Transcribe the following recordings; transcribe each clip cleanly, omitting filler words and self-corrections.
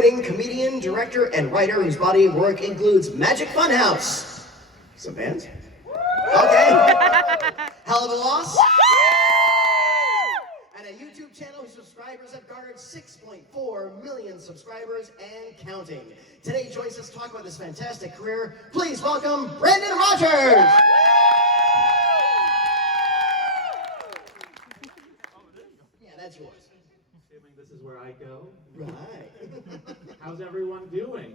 Comedian, director, and writer whose body of work includes Magic Funhouse. Some bands? Okay. Helluva Boss. And a YouTube channel whose subscribers have garnered 6.4 million subscribers and counting. Today he joins us to talk about this fantastic career. Please welcome Brandon Rogers. Yeah, that's yours. Assuming this is where I go. Right. How's everyone doing?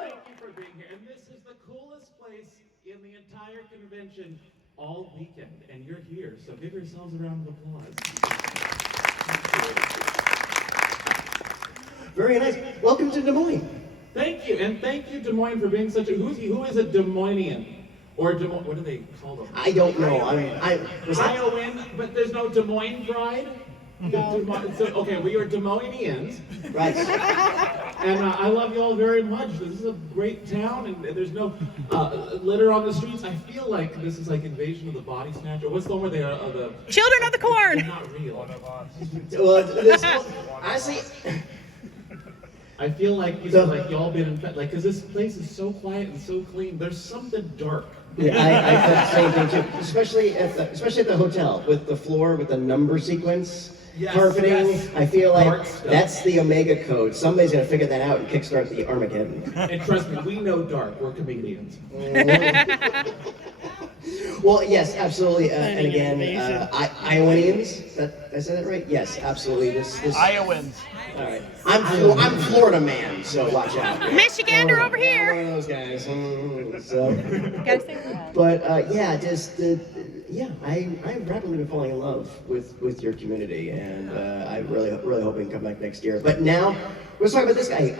Thank you for being here. And this is the coolest place in the entire convention all weekend. And you're here, so give yourselves a round of applause. Very nice. Welcome to Des Moines. Thank you, and thank you, Des Moines, for being such a... Who is a Des Moinean? Or what do they call them? I don't know. Iowan, but there's no Des Moines Pride? No. So, okay, we are Des Moineans. Right. And I love you all very much. This is a great town, and there's no litter on the streets. I feel like this is like Invasion of the Body Snatcher. What's the one where they are the... Children of the Corn! They're not real. Well, honestly... I feel like y'all been infected, like, because this place is so quiet and so clean. There's something dark. Yeah, I felt the same thing too. Especially at the hotel with the floor with the number sequence. Yes, carpeting, yes. I feel like that's the Omega code. Somebody's gonna figure that out and kickstart the Armageddon. And trust me, we know dark. We're comedians. Well, yes, absolutely. And again, Iowanians. I said that right? Yes, absolutely. This Iowans. All right. I'm Florida man, so watch out. Michigander over here. One of those guys. So. Gotta say that. But yeah, I've rapidly been falling in love with your community, and I really hope we can come back next year. But now, let's talk about this guy.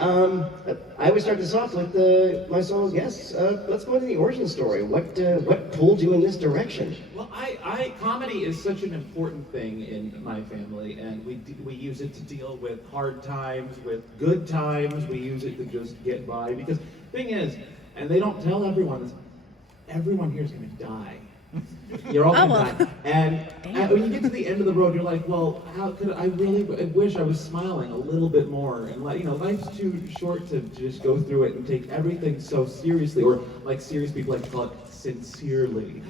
I always start this off with my solo guests. Let's go into the origin story. What pulled you in this direction? Well, comedy is such an important thing in my family, and we use it to deal with hard times, with good times. We use it to just get by. Because the thing is, and they don't tell everyone this, everyone here is going to die. You're all gonna die. And when you get to the end of the road, you're like, well, how could I really wish I was smiling a little bit more? And life's too short to just go through it and take everything so seriously, or like serious people like to call it sincerely.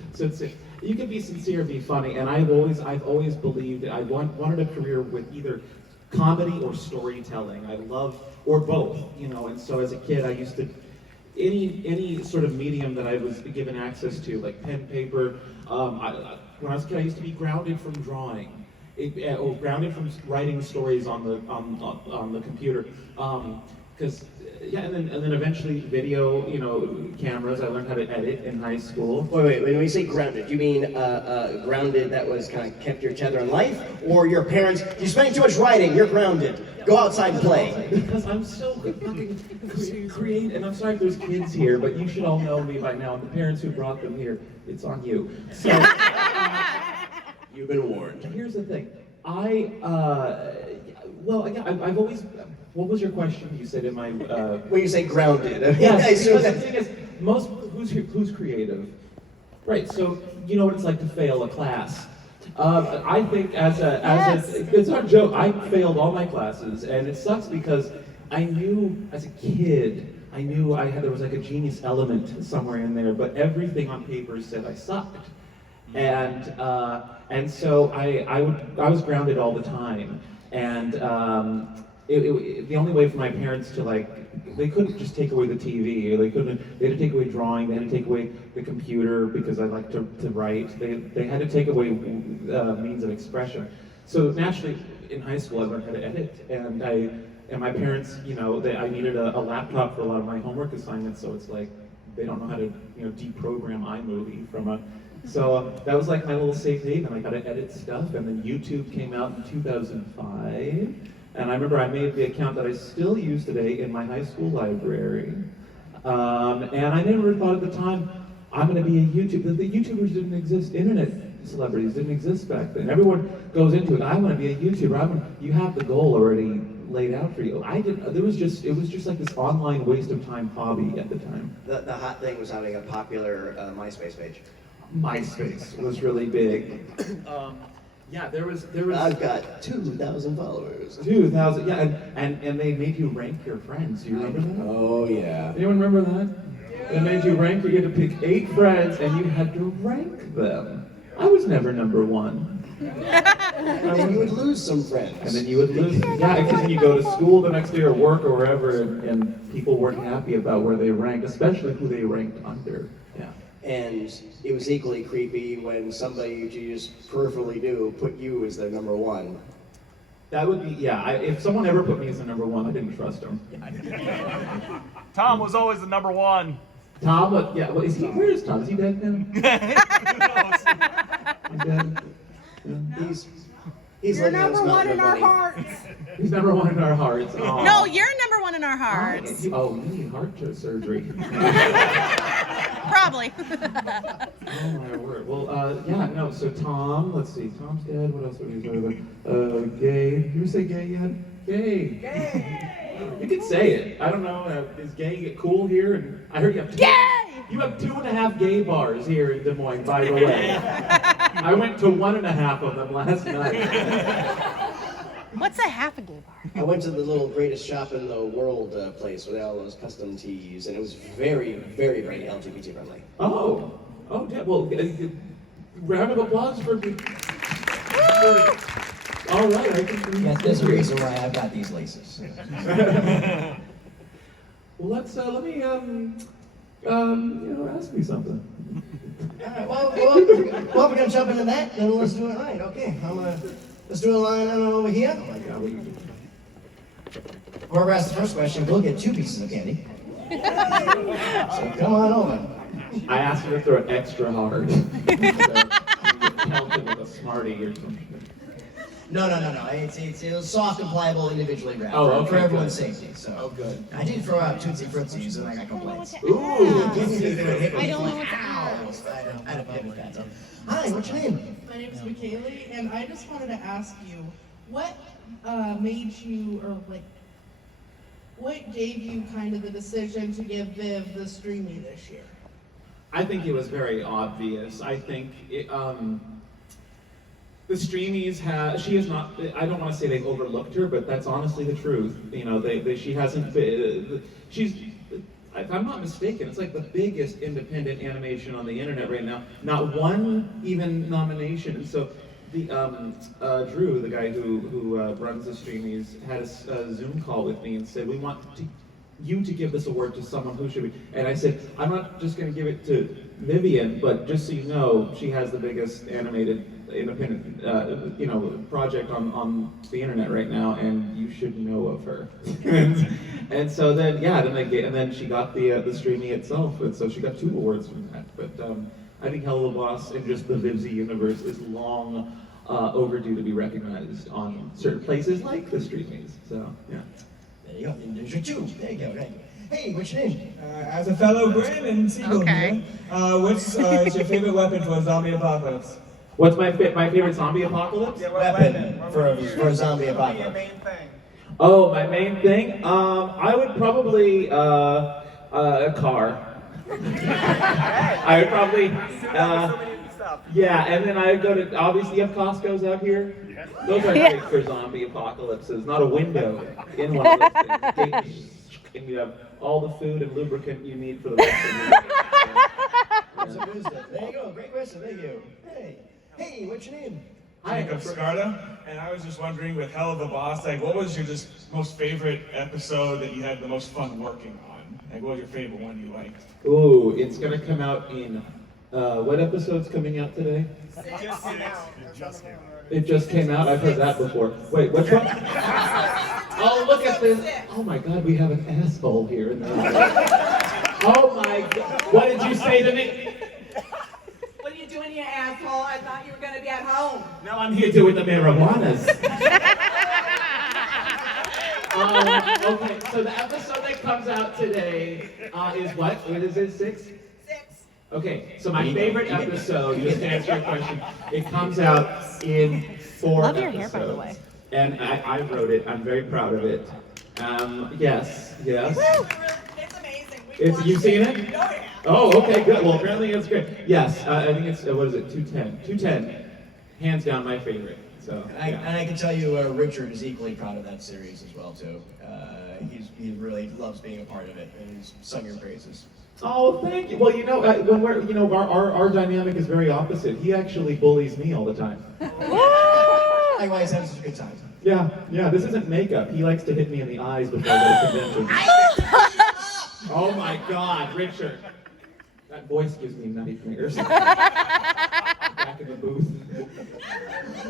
You can be sincere and be funny, and I've always believed that I wanted a career with either comedy or storytelling. I love, or both, and so as a kid I used to, any sort of medium that I was given access to, like pen, paper. When I was a kid, I used to be grounded from drawing, or grounded from writing stories on the computer. And then eventually video, cameras. I learned how to edit in high school. Wait. When you say grounded, you mean grounded that was kind of kept your tether in life, or your parents? You spending too much writing. You're grounded. Go outside and play. Because I'm so fucking creative, and I'm sorry if there's kids here, but you should all know me by now. And the parents who brought them here, it's on you. So you've been warned. Here's the thing. I've always. What was your question? You said in my. When you say grounded. Yes. Because the thing is, who's creative, right? So you know what it's like to fail a class. I think it's not a joke. I failed all my classes, and it sucks because I knew as a kid, there was like a genius element somewhere in there, but everything on paper said I sucked, and so I was grounded all the time, and the only way for my parents to they couldn't just take away the TV, they had to take away drawing, they had to take away the computer because I like to write, they had to take away means of expression. So naturally, in high school I learned how to edit, and my parents, I needed a laptop for a lot of my homework assignments, so it's like, they don't know how to, deprogram iMovie from so that was like my little safe haven. I got to edit stuff, and then YouTube came out in 2005. And I remember I made the account that I still use today in my high school library. And I never thought at the time, I'm going to be a YouTuber. The YouTubers didn't exist. Internet celebrities didn't exist back then. Everyone goes into it, I want to be a YouTuber. You have the goal already laid out for you. I didn't. It was just like this online waste of time hobby at the time. The hot thing was having a popular MySpace page. MySpace was really big. Yeah, there was I've got 2,000 followers. 2,000. Yeah, and they made you rank your friends. Do you remember that? Oh yeah. Anyone remember that? They made you rank. You had to pick 8 friends, and you had to rank them. I was never number 1. And then you would lose some friends. And then you would lose. Yeah, because then you go to school the next day or work or wherever, and people weren't happy about where they ranked, especially who they ranked under. Yeah. And it was equally creepy when somebody you just peripherally knew put you as their number 1. That would be, yeah. If someone ever put me as a number 1, I didn't trust them. Tom was always the number 1. Tom, yeah. Well, is he? Where is Tom? Is he dead now? He's dead. Yeah. He's You're living on his number 1 mountain in of our money. hearts. He's number 1 in our hearts. Aw. No, you're number 1 in our hearts. Oh, me, heart surgery. Probably. Oh my word. Well, yeah, no. So Tom, let's see. Tom's dead. What else would we say about? Gay. Did you say gay yet? Gay. Gay. You can say it. I don't know. Is gay cool here? And I heard you have You have 2.5 gay bars here in Des Moines, by the way. I went to 1.5 of them last night. What's a half a gay bar? I went to the little greatest shop in the world place with all those custom tees, and it was very, very, very LGBT friendly. Oh, yeah. Well, round of applause for. All right, I can. Yes, there's a reason why I've got these laces. Well, let me ask me something. All right, well, if we're gonna jump into that, then let's do it right. Okay, let's do a line over here. Oh my God, what are you doing? Whoever asks the first question will get 2 pieces of candy. So come on over. I asked her to throw it extra hard. So you get pelted with a Smartie or something. No. It's soft and pliable, individually wrapped for Okay, everyone's good. safety. So. Oh, good. I did throw out Tootsie Frootsies, and I got complaints. Ooh. I don't know what to ask. I had a pit with that. So. Hi, what's your name? My name is McKaylee, and I just wanted to ask you, what made you, or like, what gave you kind of the decision to give Viv the Streamy this year? I think it was very obvious. I think the Streamies she is not. I don't want to say they've overlooked her, but that's honestly the truth. You know, she hasn't been. She's. If I'm not mistaken, it's like the biggest independent animation on the internet right now. Not one even nomination. And so, Drew, the guy who runs the Streamies, had a Zoom call with me and said, "We want you to give this award to someone who should be." And I said, "I'm not just going to give it to Vivian, but just so you know, she has the biggest animated independent, project on the internet right now, and you should know of her." and so then, and then she got the Streamy itself, and so she got 2 awards from that. But I think Helluva Boss and just the Vivzy universe is long overdue to be recognized on certain places like the Streamies. So yeah. There you go. There's your 2. There you go. Right. Hey, what's your name? As a fellow Brandon Siegel Okay. here, what's your favorite weapon for a zombie apocalypse? What's my favorite zombie apocalypse? Weapon for a zombie apocalypse. Main thing. Oh, my main thing? I would probably a car. I would probably yeah, and then I would go to, obviously you have Costco's out here. Those are great for zombie apocalypses. Not a window in one of those things. And you have all the food and lubricant you need for the rest of the day. There you go. Great question. Thank you. Hey, what's your name? Jacob Scarda, and I was just wondering, with Helluva Boss, like, what was your just most favorite episode that you had the most fun working on? Like, what was your favorite one you liked? Ooh, it's gonna come out in, what episode's coming out today? It just came out? I've heard that before. Wait, which one? Oh, look at this. Oh my God, we have an asshole here. Oh my God. What did you say to me? What are you doing here, asshole? I thought you were going to be at home. No, I'm here doing the marijuanas. Okay, so the episode that comes out today is what? What is it, 6? 6. Okay, so my favorite episode, just to answer your question, it comes out in 4 Love your episodes. hair, by the way. And I wrote it. I'm very proud of it. Yes. It's amazing. You've seen it? Oh, yeah. Oh, okay, good. Well, apparently it's great. Yes, I think it's, what is it, 210? 210. hands down my favorite. So, And I can tell you, Richard is equally proud of that series as well too. He really loves being a part of it, and he's sung your praises. Oh, thank you. Well, you know, when we're, you know, our dynamic is very opposite. He actually bullies me all the time. Likewise, having such a good time. Yeah, this isn't makeup. He likes to hit me in the eyes before I go to convention. Oh my God, Richard. That voice gives me nutty fingers. Back in the booth.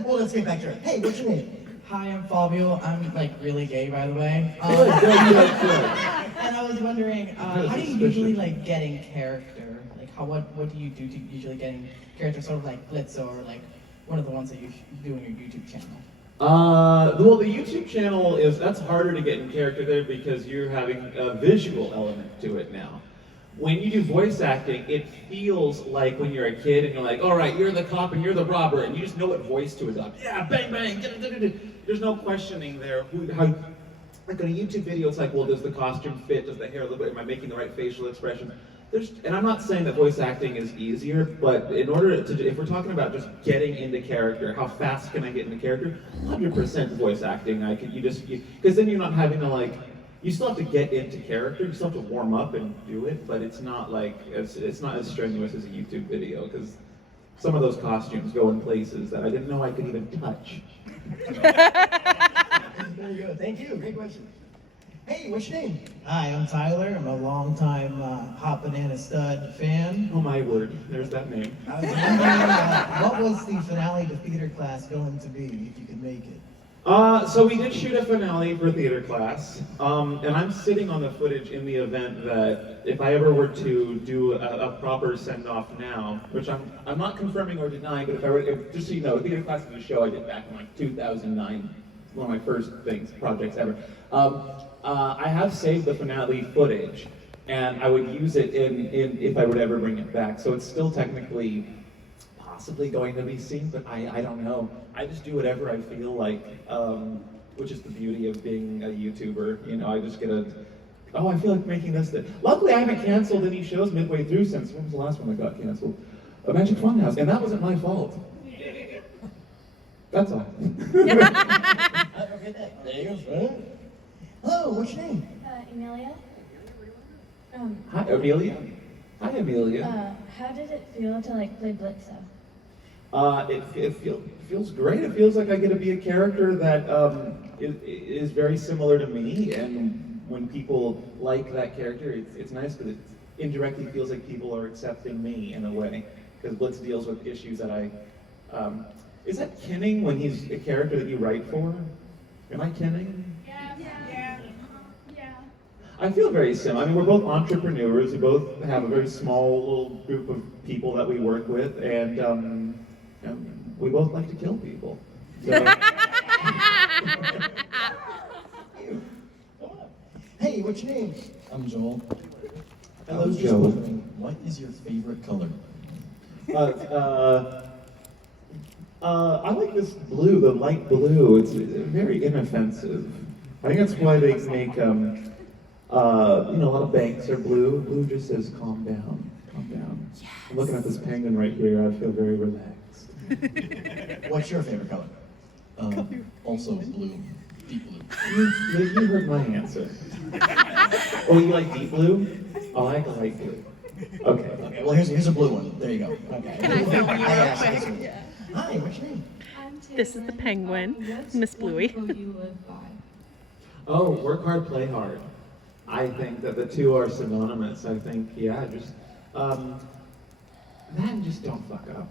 Well, let's get back to it. Hey, what's your name? Hi, I'm Fabio. I'm like really gay, by the way. Good. And I was wondering, how do you usually like get in character? Like, what do you do to usually get in character? Sort of like Blitz or like one of the ones that you do on your YouTube channel. Well, the YouTube channel that's harder to get in character there because you're having a visual element to it now. When you do voice acting, it feels like when you're a kid and you're like, all right, you're the cop and you're the robber, and you just know what voice to adopt. Yeah, bang, bang, there's no questioning there. Like on a YouTube video, it's like, well, does the costume fit? Does the hair look good? Am I making the right facial expression? And I'm not saying that voice acting is easier, but in order to, if we're talking about just getting into character, how fast can I get into character? 100% voice acting. Because then you're not having to like, you still have to get into character, you still have to warm up and do it, but it's not like, it's not as strenuous as a YouTube video, because some of those costumes go in places that I didn't know I could even touch. There you go. Thank you. Great question. Hey, what's your name? Hi, I'm Tyler. I'm a longtime Hot Banana Stud fan. Oh my word, there's that name. I was wondering, what was the finale to theater class going to be, if you could make it? So we did shoot a finale for theater class, and I'm sitting on the footage in the event that if I ever were to do a proper send-off now, which I'm not confirming or denying, but just so you know, theater class is a show I did back in like 2009, one of my first projects ever. I have saved the finale footage, and I would use it in if I would ever bring it back. So it's still technically possibly going to be seen, but I don't know. I just do whatever I feel like, which is the beauty of being a YouTuber. You know, I just get I feel like making this. Luckily, I haven't canceled any shows midway through since, when was the last one that got canceled? A Magic Funhouse, and that wasn't my fault. That's all. There you go. Hello, what's your name? Emilia. Hi, Amelia. Hi, Amelia. How did it feel to like play Blitzo? It feels great. It feels like I get to be a character that is very similar to me, and when people like that character, it's nice because it indirectly feels like people are accepting me in a way. Because Blitz deals with issues that is that Kenning when he's a character that you write for? Am I Kenning? I feel very similar. I mean, we're both entrepreneurs. We both have a very small little group of people that we work with, and we both like to kill people. So. Hey, what's your name? I'm Joel. Hello, I was just Joel. wondering, what is your favorite color? I like this blue, the light blue. It's very inoffensive. I think that's why they make, a lot of banks are blue. Blue just says, calm down, calm down. Yes. I'm looking at this penguin right here. I feel very relaxed. What's your favorite color? Also blue, deep blue. You heard my answer. Oh, you like deep blue? I like light blue. Okay. Okay, well here's a blue one. There you go. Okay. Can I film you real asked quick? this one. Hi, what's your name? This is the penguin, Miss Bluey. Oh, work hard, play hard. I think that the two are synonymous. I think, just, man, just don't fuck up.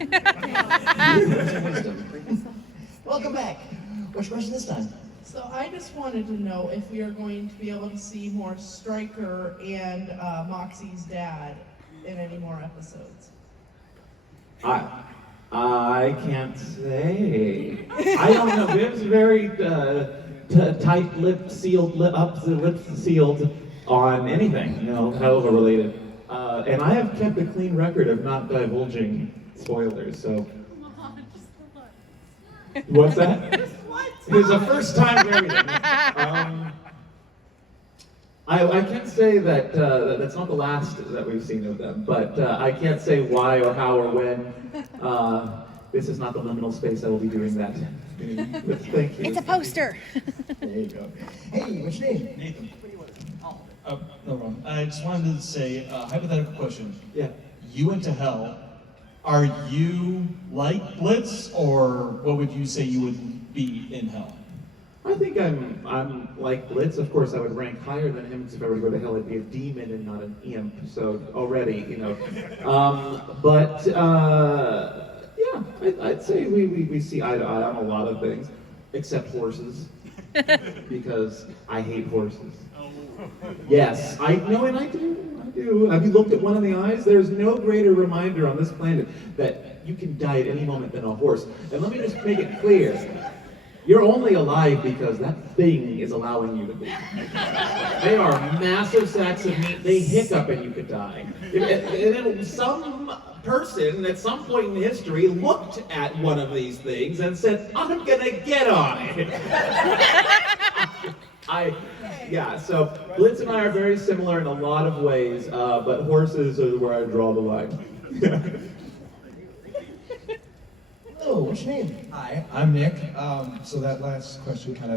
Words of wisdom. Welcome back. What's your question this time? So I just wanted to know if we are going to be able to see more Stryker and Moxie's dad in any more episodes. I can't say. I don't know. Viv's very tight-lipped, sealed on anything, Helluva related. And I have kept a clean record of not divulging spoilers. So. What's that? It's the first time for everything. I can't say that that's not the last that we've seen of them, but I can't say why or how or when. This is not the liminal space I will be doing that. Thank you. It's a poster. There you go. Hey, what's your name? Nathan. No problem. I just wanted to say, hypothetical question. Yeah. You went to hell. Are you like Blitz, or what would you say you would be in hell? I think I'm like Blitz. Of course, I would rank higher than him, because if I were to go to hell, I'd be a demon and not an imp. So already, you know. Yeah, I'd say we see eye to eye on a lot of things, except horses, because I hate horses. Yes, I know, and I do. Have you looked at one in the eyes? There's no greater reminder on this planet that you can die at any moment than a horse. And let me just make it clear. You're only alive because that thing is allowing you to be. They are massive sacks of meat. They hiccup and you could die. And then some person at some point in history looked at one of these things and said, I'm gonna get on it. So Blitz and I are very similar in a lot of ways, but horses are where I draw the line. Hello, what's your name? Hi, I'm Nick. So that last question kind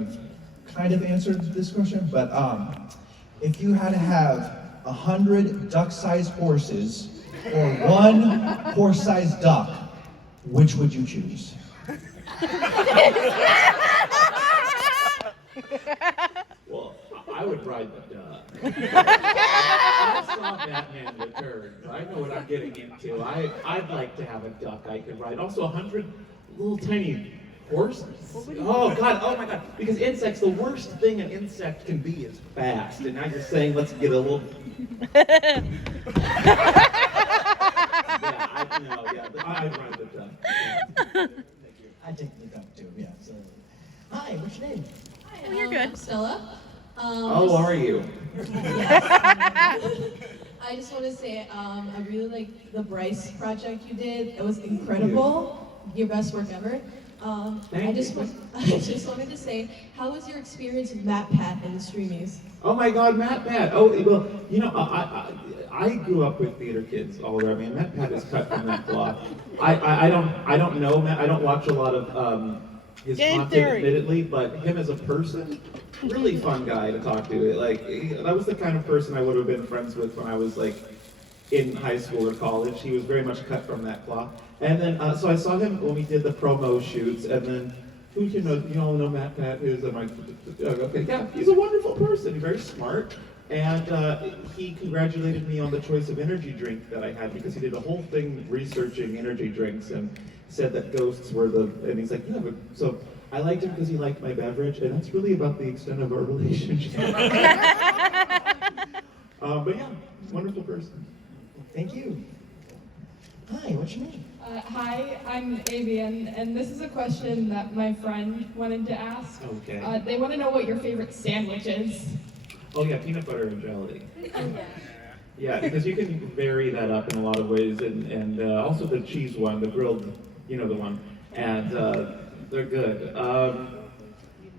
of answered this question, but if you had to have 100 duck-sized horses or one horse-sized duck, which would you choose? Well, I would ride the duck. I saw Batman Returns. I know what I'm getting into. I'd like to have a duck I could ride. Also, 100 little tiny horses. Oh God! Oh my God! Because insects, the worst thing an insect can be is fast. And now you're saying let's get a little. Yeah, I'd ride the duck. I take the duck too. Yeah. So, hi, what's your name? Oh, you're good. I'm Stella. How are you? I just want to say I really like the Bryce project you did. It was incredible. Your best work ever. I just wanted to say, how was your experience with MatPat and the Streamies? Oh my God, MatPat. Oh well, you know, I grew up with theater kids all around me, and MatPat is cut from that cloth. I don't know Matt. I don't watch a lot of his content, admittedly, but him as a person, really fun guy to talk to. Like, that was the kind of person I would have been friends with when I was like in high school or college. He was very much cut from that cloth. And then, so I saw him when we did the promo shoots, and then, who you know, you all know MatPat is, am I, okay, yeah, he's a wonderful person, very smart. And he congratulated me on the choice of energy drink that I had, because he did a whole thing researching energy drinks and said that ghosts were and he's like, yeah, but, so I liked him because he liked my beverage, and that's really about the extent of our relationship. But yeah, wonderful person. Thank you. Hi, what's your name? Hi, I'm Avian, and this is a question that my friend wanted to ask. Okay. They want to know what your favorite sandwich is. Oh yeah, peanut butter and jelly. Yeah, because you can vary that up in a lot of ways, and also the cheese one, the grilled, you know the one, and they're good.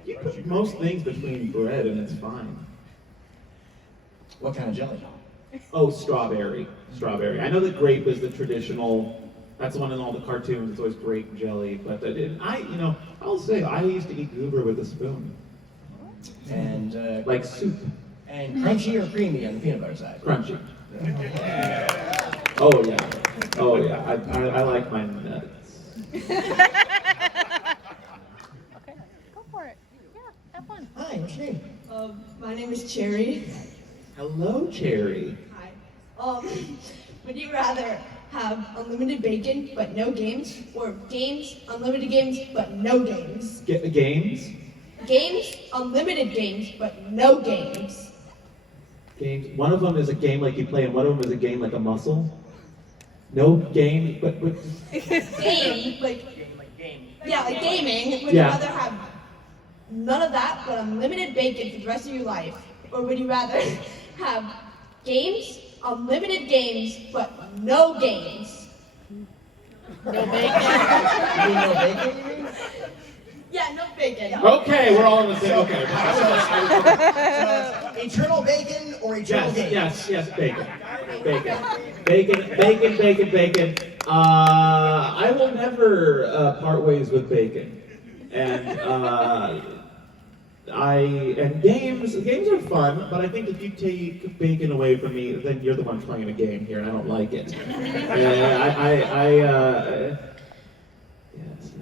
You put most things between bread and it's fine. What kind of jelly? Oh, strawberry. Strawberry. I know that grape is the traditional, that's the one in all the cartoons, it's always grape jelly, but I'll say, I used to eat goober with a spoon. And like soup. And crunchy or creamy on the peanut butter side? Crunchy. Oh yeah. Oh yeah. I like my nuts. Okay, go for it. Yeah, have fun. Hi, what's your name? My name is Cherry. Hello, Cherry. Hi. Would you rather have unlimited bacon but no games, or unlimited games but no games? Get the games? Games, unlimited games, but no games. Games. One of them is a game like you play, and one of them is a game like a muscle. No game, but Game, like yeah, like gaming. Would you rather have none of that but unlimited bacon for the rest of your life, or would you rather have games, unlimited games, but no games? No bacon. You mean no bacon, you mean? Yeah, no bacon. Okay, we're all on the same. Okay. So, eternal bacon or eternal games? Yes, bacon. Bacon. Bacon, bacon, bacon, bacon. I will never part ways with bacon. And games are fun, but I think if you take bacon away from me, then you're the one playing a game here, and I don't like it. Yes,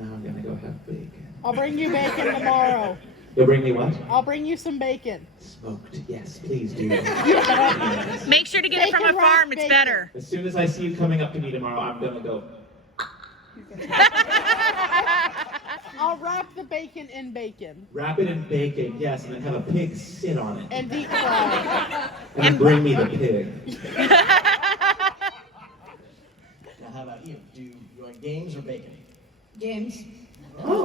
now I'm gonna go have bacon. I'll bring you bacon tomorrow. You'll bring me what? I'll bring you some bacon. Smoked, yes, please do. Make sure to get it from a farm, it's better. As soon as I see you coming up to me tomorrow, I'm gonna go. I'll wrap the bacon in bacon. Wrap it in bacon, yes, and then have a pig sit on it. And deep fry. And bring me the pig. Now, how about you? Do you want games or bacon? Games. Oh.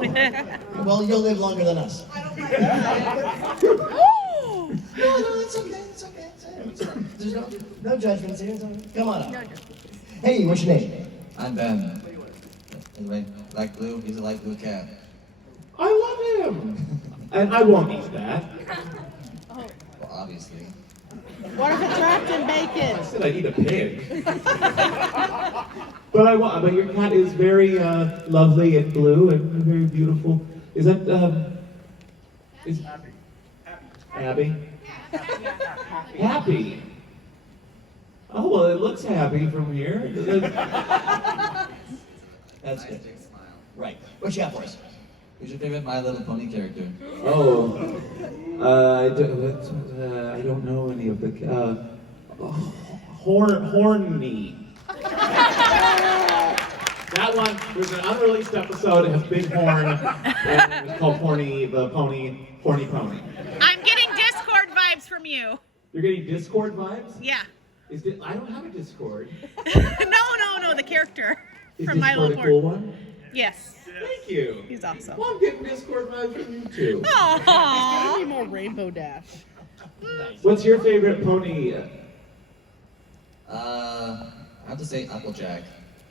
Well, you'll live longer than us. No, it's okay. There's no judgments here. Come on up. Hey, what's your name? I'm Ben. Anyway, light blue, he's a light blue cat. I love him! And I won't eat that. Well, obviously. What if it's wrapped in bacon? I said I'd eat a pig. But your cat is very lovely and blue and very beautiful. Is that, is Abby? Happy. Oh, well, it looks happy from here. That's good. Right. What you got for us? Who's your favorite My Little Pony character? Oh, I don't know any of the, Horny. That one was an unreleased episode. It has big horn, and it's called Horny Pony. I'm getting Discord vibes from you. You're getting Discord vibes? Yeah. I don't have a Discord. No, the character Is from My Discord Little a cool Pony. one? Yes. Thank you. He's awesome. Well, I'm getting Discord vibes from you too. Aww. Give me more Rainbow Dash. What's your favorite pony? I have to say Applejack.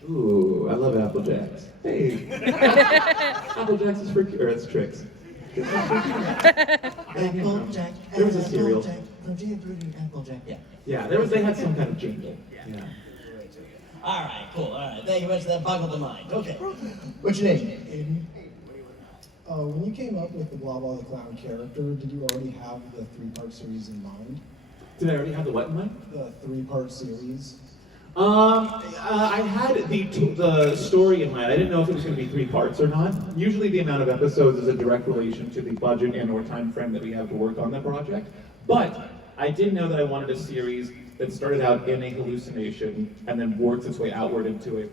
Ooh, I love Applejacks. Hey. Applejacks is for it's tricks. Applejack. There was a cereal. Applejack. Yeah. Yeah, they had some kind of jingle. Yeah. All right, cool. All right, thank you much. That boggled the mind. Okay. What's your name? When you came up with the Blah Blah the Clown character, did you already have the 3-part series in mind? Did I already have the what in mind? The 3-part series. I had the story in mind. I didn't know if it was going to be 3 parts or not. Usually the amount of episodes is a direct relation to the budget and or time frame that we have to work on the project. But I did know that I wanted a series that started out in a hallucination and then works its way outward into a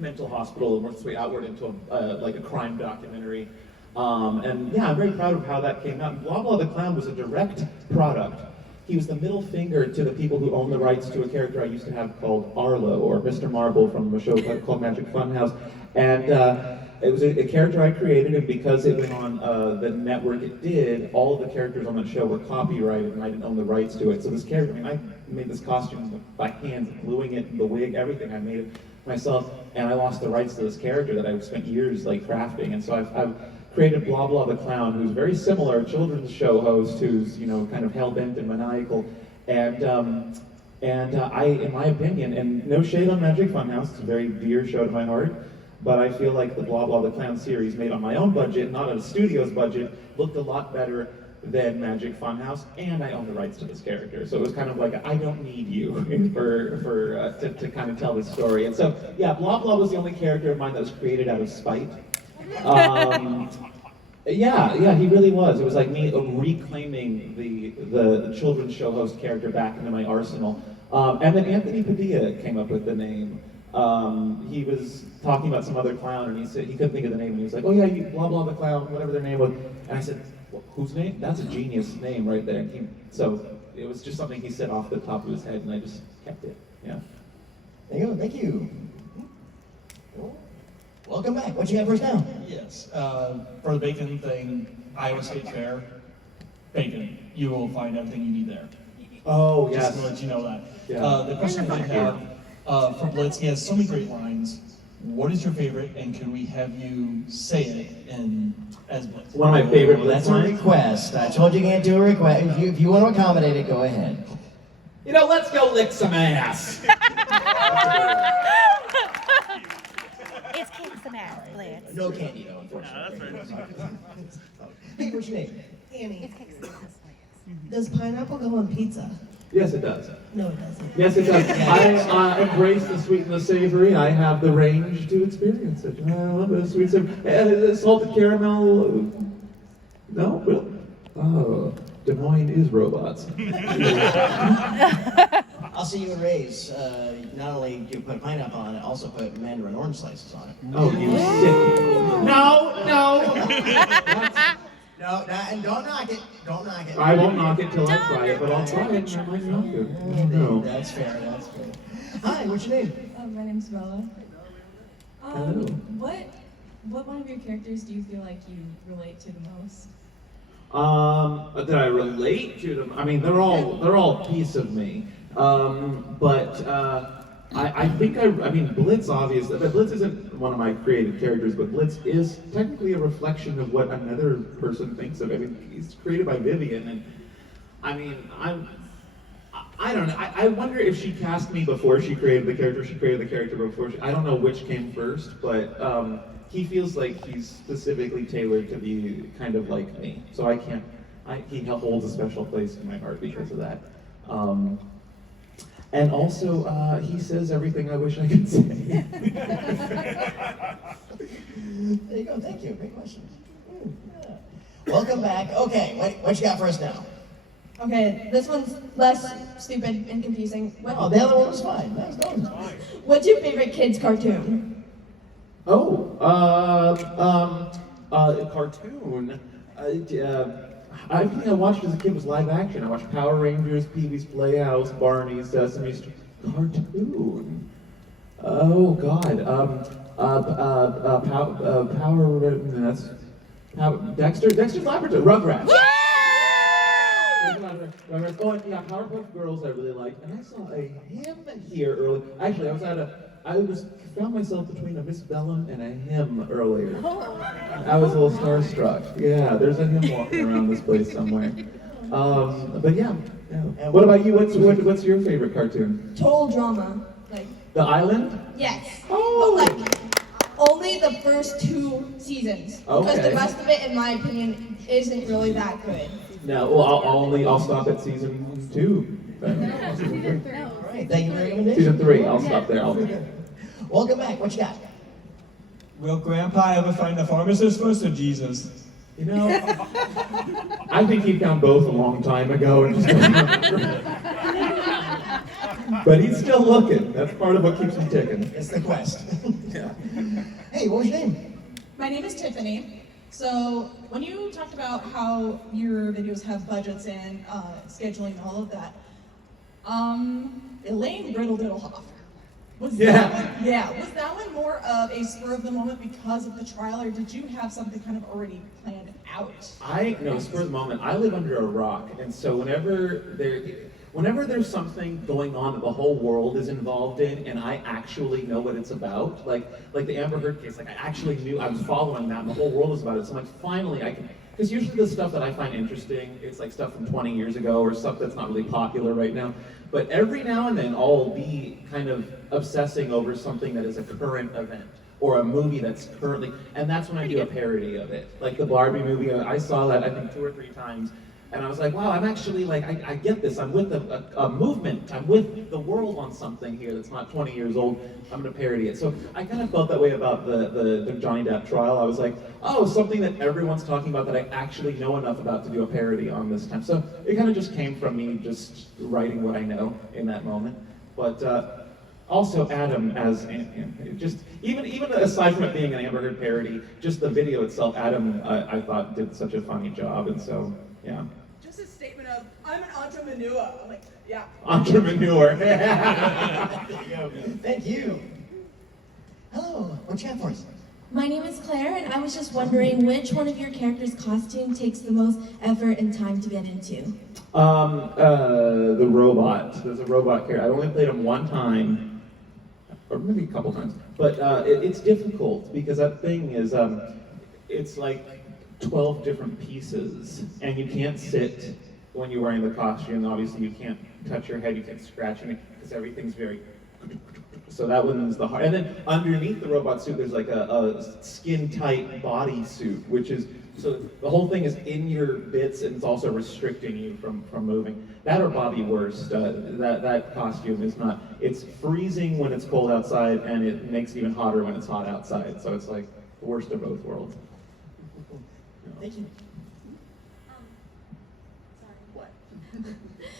mental hospital and works its way outward into like a crime documentary. And yeah, I'm very proud of how that came out. Blah Blah the Clown was a direct product. He was the middle finger to the people who own the rights to a character I used to have called Arlo, or Mr. Marble from a show called Magic Funhouse. And it was a character I created, and because it went on the network it did, all of the characters on that show were copyrighted, and I didn't own the rights to it. So this character, I made this costume by hand, gluing it, the wig, everything. I made it myself, and I lost the rights to this character that I've spent years like crafting. And so I've created Blah Blah the Clown, who's very similar, a children's show host who's, you know, kind of hell-bent and maniacal. And I, in my opinion, and no shade on Magic Funhouse, it's a very dear show to my heart, but I feel like the Blah Blah the Clown series made on my own budget, not on a studio's budget, looked a lot better than Magic Funhouse, and I own the rights to this character. So it was kind of like, I don't need you to kind of tell this story. And so, yeah, Blah Blah was the only character of mine that was created out of spite. Yeah, he really was. It was like me reclaiming the children's show host character back into my arsenal. And then Anthony Padilla came up with the name. He was talking about some other clown, and he said he couldn't think of the name, and he was like, "Oh yeah, Blah Blah the Clown, whatever their name was." And I said, well, "Whose name? That's a genius name right there." So it was just something he said off the top of his head, and I just kept it. Yeah. There you go. Thank you. Welcome back. What you got for us now? Yes. For the bacon thing, Iowa State Fair, bacon. You will find everything you need there. Oh, yes. Just to let you know that. Yeah. The question that I have for Blitz, he has so many great lines. What is your favorite, and can we have you say it as Blitz? One of my favorite Blitz That's a lines? request. I told you can't do a request. If you want to accommodate it, go ahead. You know, let's go lick some ass. It's kicks some ass, Blitz. No candy though, unfortunately. Hey, what's your name? Annie. It's kicks some ass, Blitz. Does pineapple go on pizza? Yes, it does. No, it doesn't. Yes, it does. I embrace the sweet and the savory. I have the range to experience it. I love the sweet savory. Salted caramel. No, really? Oh, Des Moines is robots. I'll see you in Ray's. Not only do you put pineapple on it, also put mandarin orange slices on it. Oh, you sick. No. No, and don't knock it. Don't knock it. I won't knock it till I try it, but I'll try it. I might knock it. No. That's fair. That's fair. Hi, what's your name? My name's Bella. Hello. What one of your characters do you feel like you relate to the most? That I relate to them. I mean, they're all piece of me. I think I mean, Blitz obviously, but Blitz isn't one of my created characters, but Blitz is technically a reflection of what another person thinks of. I mean, he's created by Vivian, and I mean, I don't know. I wonder if she cast me before she created the character, she created the character before I don't know which came first, but he feels like he's specifically tailored to be kind of like me. So he holds a special place in my heart because of that. And also, he says everything I wish I could say. There you go. Thank you. Great question. Yeah. Welcome back. Okay, what you got for us now? Okay, this one's less stupid and confusing. Oh, the other one was fine. That was fine. What's your favorite kids cartoon? Oh, cartoon. I think I watched as a kid was live action. I watched Power Rangers, Pee-wee's Playhouse, Barney, Sesame Street. Cartoon. Oh God. Dexter's Laboratory. Rugrats. Rugrats. Oh, and yeah, Powerpuff Girls I really liked, and I saw a hymn here early. Actually, I found myself between a Miss Bellum and a hymn earlier. I was a little starstruck. Yeah, there's a hymn walking around this place somewhere. But yeah. What about you? What's your favorite cartoon? Total drama. Like The Island? yes. Oh. But like only the first 2 seasons. Because Okay. the rest of it, in my opinion, isn't really that good. No, well, I'll stop at season 2. Then. All right, thank you for your recommendation. Season 3, I'll stop there. Welcome back. What you got? Will Grandpa ever find the pharmacist first or Jesus? You know, I think he found both a long time ago, and but he's still looking. That's part of what keeps him ticking. It's the quest. Yeah. Hey, what was your name? My name is Tiffany. So when you talked about how your videos have budgets and scheduling and all of that, Elaine Riddle-Diddle-Hoff. Was that one more of a spur of the moment because of the trial, or did you have something kind of already planned out? No, spur of the moment. I live under a rock, and so whenever there's something going on that the whole world is involved in, and I actually know what it's about, like the Amber Heard case, like I actually knew I was following that, and the whole world is about it. So I'm like, finally, I can. Because usually the stuff that I find interesting, it's like stuff from 20 years ago or stuff that's not really popular right now. But every now and then I'll be kind of obsessing over something that is a current event or a movie that's currently, and that's when I do a parody of it. Like the Barbie movie, I saw that I think 2 or 3 times, and I was like, wow, I'm actually like, I get this. I'm with a movement. I'm with the world on something here that's not 20 years old. I'm gonna parody it. So I kind of felt that way about the Johnny Depp trial. I was like, oh, something that everyone's talking about that I actually know enough about to do a parody on this time. So it kind of just came from me just writing what I know in that moment. But also Adam as, just even aside from it being an Amber Heard parody, just the video itself, Adam I thought did such a funny job, and so yeah. Just a statement of, I'm an entrepreneur. I'm like, yeah. Entrepreneur. There you go. Thank you. Hello, what you got for us? My name is Claire, and I was just wondering which one of your characters' costume takes the most effort and time to get into? The robot. There's a robot character. I only played him one time, or maybe a couple times. But it's difficult because that thing is, it's like 12 different pieces, and you can't sit when you're wearing the costume. Obviously, you can't touch your head, you can't scratch anything because everything's very. So that one's the hard. And then underneath the robot suit, there's like a skin-tight body suit, which is, so the whole thing is in your bits and it's also restricting you from moving. That or Bobby Worst, that costume is not, it's freezing when it's cold outside and it makes it even hotter when it's hot outside. So it's like the worst of both worlds. Thank you.